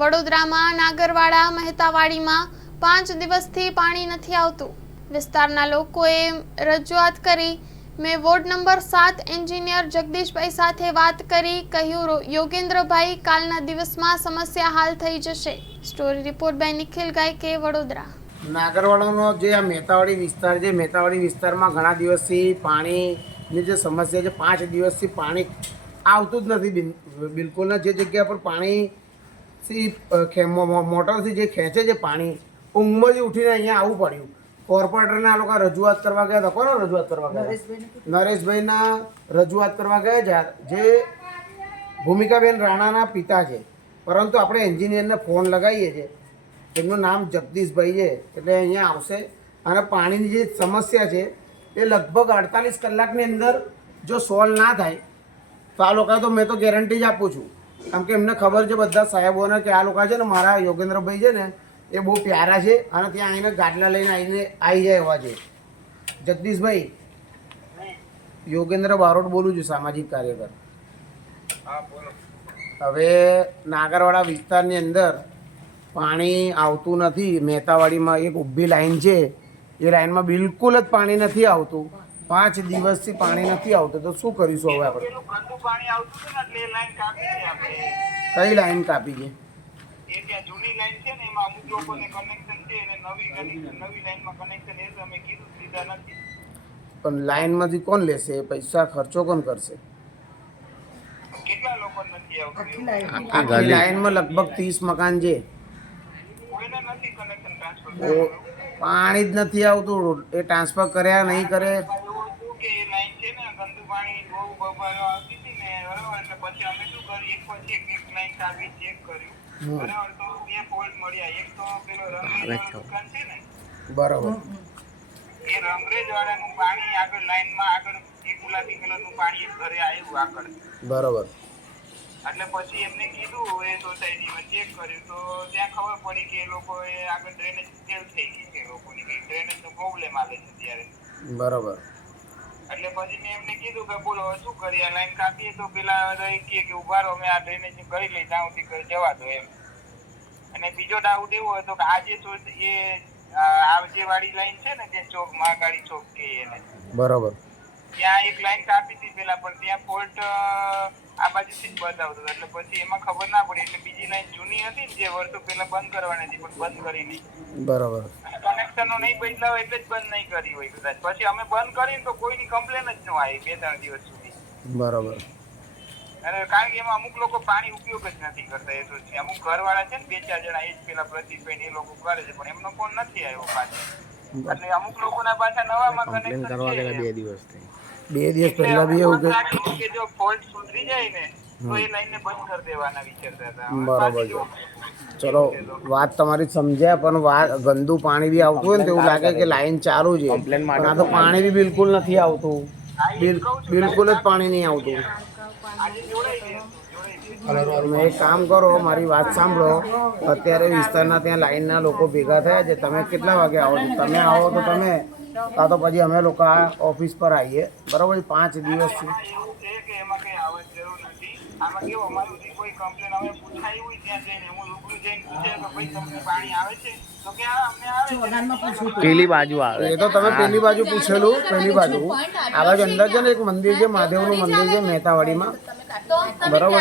વડોદરામાં નાગરવાડા મહેતાવાડીમાં 5 દિવસથી પાણી નથી આવતું। વિસ્તારના લોકોએ રજૂઆત કરી। મેં વોર્ડ નંબર 7 એન્જિનિયર જગદીશભાઈ સાથે વાત કરી। કહ્યું યોગેન્દ્રભાઈ કાલના દિવસમાં સમસ્યા હાલ થઈ જશે। Story report by Nikhil ગાયકે, Vadodara. નાગરવાડાનો જે આ મહેતાવાડી વિસ્તાર છે, મહેતાવાડી વિસ્તારમાં ઘણા દિવસથી પાણીની જે સમસ્યા છે, 5 દિવસથી પાણી આવતું જ નથી બિલકુલ। જે જગ્યા પર પાણીથી મોટરથી જે ખેંચે છે પાણી, ઊંઘમાં જ ઉઠીને અહીંયા આવવું પડ્યું। કોર્પોરેટરને આ લોકો રજૂઆત કરવા ગયા હતા। કોને રજૂઆત કરવા ગયા? નરેશભાઈના રજૂઆત કરવા ગયા, જે ભૂમિકાબેન રાણાના પિતા છે। પરંતુ આપણે એન્જિનિયરને ફોન લગાવીએ છીએ, એમનું નામ જગદીશભાઈ છે, એટલે અહીંયા આવશે। અને પાણીની જે સમસ્યા છે એ લગભગ 48 કલાકની અંદર જો સોલ્વ ના થાય તો આ લોકો તો મેં તો ગેરંટી જ આપું છું, કારણ કે એમને ખબર છે બધા સાહેબોને કે આ લોકો છે ને મારા યોગેન્દ્રભાઈ છે ને એ બહુ પ્યારા છે અને ત્યાં આવીને ગાડલા લઈને આવી જાય એવા છે। જગદીશભાઈ, યોગેન્દ્ર બારોટ બોલું છું, સામાજિક કાર્યકર। હવે નાગરવાડા વિસ્તારની અંદર પાણી આવતું નથી। મહેતાવાડીમાં એક ઊભી લાઈન છે, એ લાઈનમાં બિલકુલ જ પાણી નથી આવતું। 5 દિવસથી પાણી નથી આવતું, તો શું કરીશું હવે આપણે? કઈ લાઈન કાપી છે? પણ લાઈનમાંથી કોણ લેશે? પૈસા ખર્ચો કોણ કરશે? આખી લાઈનમાં લગભગ 30 મકાન છે, પાણી જ નથી આવતું। એ ટ્રાન્સફર કર્યા નહીં કરે બરાબર। એ રંગરેજ વાળાનું પાણી આગળ લાઈનમાં આગળ એક ગુલાબી કલરનું પાણી ઘરે આવ્યું આગળ, બરાબર। એટલે પછી એમને કીધું, એ સોસાયટીમાં ચેક કર્યું તો ત્યાં ખબર પડી કે એ લોકોએ આગળ ડ્રેનેજ ફેલ થઈ ગઈ છે, લોકોની કઈ ડ્રેનેજનો પ્રોબ્લેમ આવે છે ત્યારે, બરાબર। એટલે પછી મેં એમને કીધું કે બોલો શું કરીએ, આ લાઈન કાપીએ તો પેલા કે ઉભા રહો, અમે આ ડ્રેનેજ કરી લઈ ત્યાં સુધી જવા દો એમ। અને બીજો ડાઉટ એવો હતો કે આ જે આ જે વાળી લાઈન છે ને, જે ચોક મહાકાળી ચોક છે એને, બરાબર, ત્યાં એક લાઈન કાપી હતી પેલા, પણ ત્યાં ફોલ્ટ આ બાજુથી જ બતાવતો હતો, એટલે પછી એમાં ખબર ના પડી, એટલે બીજી લાઈન જૂની હતી ને જે વર્ષો પેલા બંધ કરવાની હતી પણ બંધ કરી નહીં, બરાબર। કનેક્શનો નહીં બદલા હોય એટલે જ બંધ નહીં કરી હોય કદાચ। પછી અમે બંધ કરીને તો કોઈની કમ્પ્લેન જ ન આવી 2-3 દિવસ સુધી, બરાબર। અને કારણ કે એમાં અમુક લોકો પાણી ઉપયોગ જ નથી કરતા, એ તો છે। અમુક ઘરવાળા છે ને 2-4 જણા, એ જ પેલા પ્રતિકભાઈ એ લોકો કરે છે, પણ એમનો ફોન નથી આવ્યો પાછો, એટલે અમુક લોકોના પાછા નવામાં કનેક્શન છે। 2 દિવસ પહેલા બી એવું કે જો ફોલ્ટ સુધરી જાય ને તો એ લાઈનને બંધ કરી દેવાના વિચારતા હતા। બરાબર છે। ચલો, વાત તમારી સમજ્યા, પણ વાત ગંદુ પાણી બી આવતું હોય ને તો એવું લાગે કે લાઈન ચાલુ છે, પણ આ તો પાણી બી બિલકુલ નથી આવતું, બિલકુલ જ પાણી નહીં આવતું। તમે એક કામ કરો, મારી વાત સાંભળો, અત્યારે વિસ્તારના ત્યાં લાઈનના લોકો ભેગા થયા છે, તમે કેટલા વાગે આવો છો? તમે આવો તો તમે, કાં તો પછી અમે લોકો આ ઓફિસ પર આવીએ, બરાબર? 5 દિવસથી આમાં કેવું, અમારું કોઈ કમ્પ્લેન અમે પૂછાયું હોય ત્યાં જઈને, હું રૂબરૂ જઈને પૂછે કે ભાઈ તમને પાણી આવે છે, તો કે અમને આવે છે, પેલી બાજુ આવે। એ તો તમે પેલી બાજુ પૂછેલું, પેલી બાજુ આ બાજુ અંદર છે ને એક મંદિર છે, મહાદેવનું મંદિર છે મહેતાવાડીમાં, બરાબર?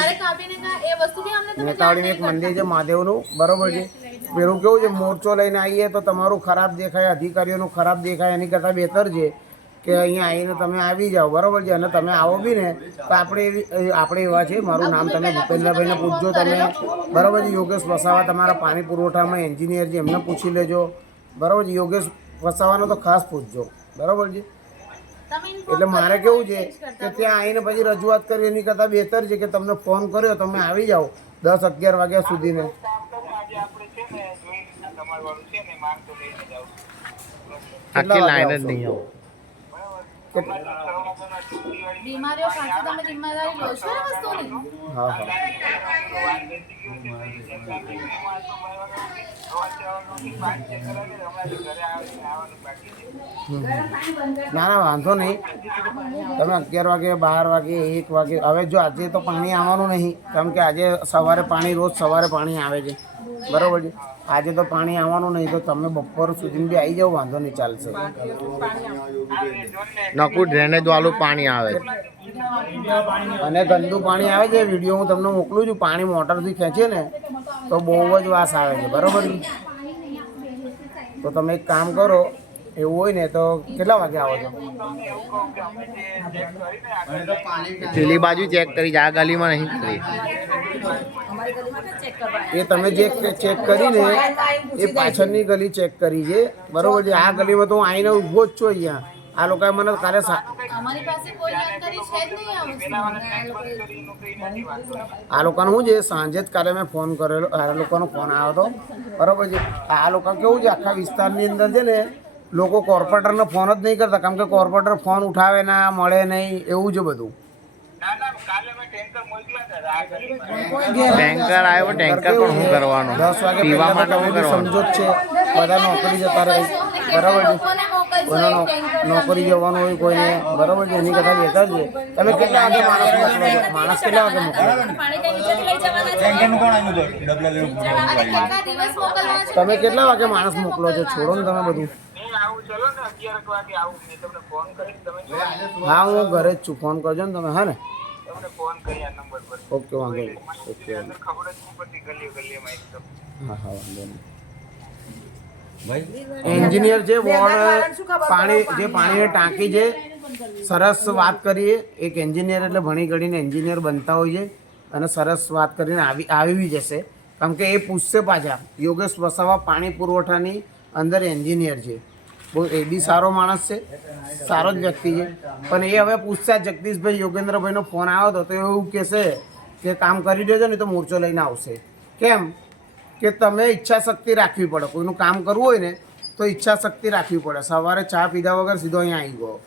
મહેતાવાડીમાં એક મંદિર છે મહાદેવનું, બરાબર છે? પેલું કેવું છે, મોરચો લઈને આવીએ તો તમારું ખરાબ દેખાય, અધિકારીઓનું ખરાબ દેખાય, એની કરતાં બહેતર છે કે અહીંયા આવીને તમે આવી જાઓ, બરાબર છે? અને તમે આવો બી ને તો આપણે એવા છે, મારું નામ તમે ભૂપેન્દ્રભાઈને પૂછજો તમે, બરાબર છે? યોગેશ વસાવા તમારા પાણી પુરવઠામાં એન્જિનિયર છે, એમને પૂછી લેજો, બરાબર છે? યોગેશ વસાવાનો તો ખાસ પૂછજો, બરાબર છે? એટલે મારે કેવું છે કે ત્યાં આવીને પછી રજૂઆત કરી, એની કરતાં બહેતર છે કે તમને ફોન કર્યો, તમે આવી જાઓ 10-11 વાગ્યા સુધીને। આખી લાઈન જ નહીં આવે। બીમારીઓ સાથે તમે જિમ્મેદારી લો છો એ વસ્તુની? હા, હા, વાર બેસી ગયો છે તો એ જેટલા ટીવીમાં તો મારા વાગે 5 ચેક કરાવે ને હમણાં ઘરે આવીને આવવાનું બાકી છે. ના ના વાંધો નહીં, તમે 11 વાગે 12 વાગે 1 વાગે, હવે જો આજે તો પાણી આવવાનું નહીં, કેમ કે આજે સવારે પાણી રોજ સવારે પાણી આવે છે, બરાબર છે. આજે તો પાણી આવવાનું નહીં, તો તમે બપોર સુધી બી આવી જાઓ, વાંધો નહીં, ચાલશે. નકું ડ્રેનેજ વાળું પાણી આવે છે. અને ગંદુ પાણી આવે છે, વિડીયો હું તમને મોકલું છું, પાણી મોટરથી ખેંચે ને તો બહુ જ વાસ આવે છે, બરાબર છે. તો તમે એક કામ કરો, એવું હોય ને તો કેટલા વાગે આવો છો? પેલી બાજુ ચેક કરી છે, આ ગલીમાં નહીં કરી. એ તમે જે ચેક કરીને એ પાછળની ગલી ચેક કરી છે, બરાબર છે. આ ગલીમાં તો હું આવીને ઊભો જ છું અહીંયા. આ લોકોએ મને કાલે આ લોકોને શું છે, સાંજે જ કાલે મેં ફોન કરેલો, આ લોકોનો ફોન આવ્યો હતો, બરાબર છે. આ લોકો કેવું છે, આખા વિસ્તારની અંદર છે ને લોકો કોર્પોરેટરને ફોન જ નહીં કરતા, કેમ કે કોર્પોરેટર ફોન ઉઠાવે ના, મળે નહીં, એવું છે બધું. ટેન્કર આવ્યો, ટેન્કર પણ શું કરવાનું, 10 વાગે પીવા માટે શું કરવાનું? સમજો જ છે, બધા નોકરી જતા રહે, બરાબર છે. કોઈને નોકરી જવાનું હોય કોઈને, બરાબર છે, એની કરતા બેટર છે. તમે કેટલા વાગે માણસ મોકલો છો? માણસ કેટલા વાગે મોકલો છો? તમે કેટલા વાગે માણસ મોકલો છો? છોડો ને તમે બધું. હા, હું ઘરે જ છું, ફોન કરજો ને તમે. હા ને, ઓકે, વાંધો નહીં. ઓકે, હા હા, વાંધો નહીં. એન્જિનિયર છે વોર્ડ પાણી, જે પાણીની ટાંકી છે, સરસ વાત કરીએ. એક એન્જિનિયર એટલે ભણી ગણીને એન્જિનિયર બનતા હોય છે, અને સરસ વાત કરીને આવી જશે, કેમ કે એ પૂછશે પાછા. યોગેશ વસાવા પાણી પુરવઠાની અંદર એન્જિનિયર છે, બહુ એ બી સારો માણસ છે, સારો જ વ્યક્તિ છે. પણ એ હવે પૂછતા જગદીશભાઈ યોગેન્દ્રભાઈનો ફોન આવ્યો હતો, તો એવું કહેશે કે કામ કરી દેજો ને તો મોરચો લઈને આવશે. કેમ કે તમે ઈચ્છા શક્તિ રાખવી પડે, કોઈનું કામ કરવું હોય ને તો ઈચ્છા શક્તિ રાખવી પડે. સવારે ચા પીધા વગર સીધો અહીંયા આવી ગયો,